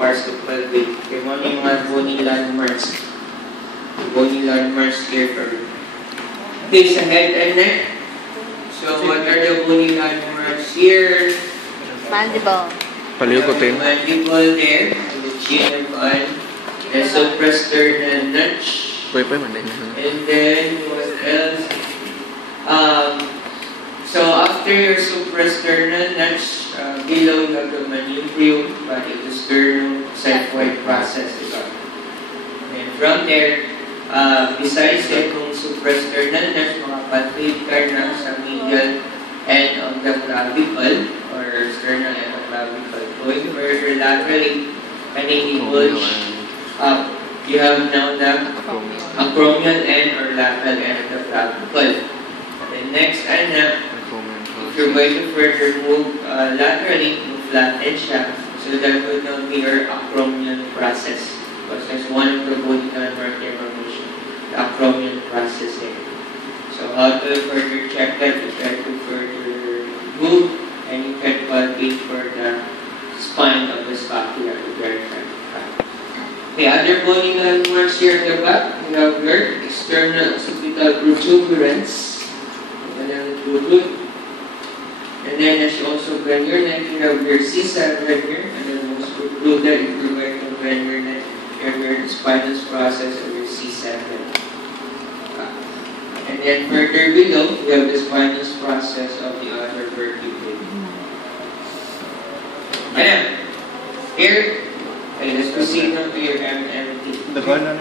parts of pelvic. Kaya mo yung mga bony landmarks. Bony landmarks here for you. Okay, sa head and neck. So, what are the bony landmarks here? Mandible. Palikutin. Mandible there. The chin and the suprasternal notch. And then, what else? So, after your suprasternal notch, below you have the manubrium, body to sternum, xiphoid process. And from there, besides itong suprasternal notch, makapatid ka na sa medial end of the clavicle or sternal end of clavicle. Going further laterally, kaning bulge up, you have now the acromial end or lateral end of the clavicle. And next, if you're going to further move laterally, move flatten siya. So that would now be your acromial process. Because that's one of the bony landmark information, the acromial process there. So how to further check that? You try to further move and you can palpate for the spine of the scapula to verify. The other bony landmarks here at the back, you have your external occipital protuberance. And then as you also bend your neck, you have your C7 here, and then most protruded if you're going to bend your neck, you have your spinous process of your C7. And then further below, you have the spinous process of the other vertebrae. Ayan. Here, okay, let's proceed now to your MMT. The corner.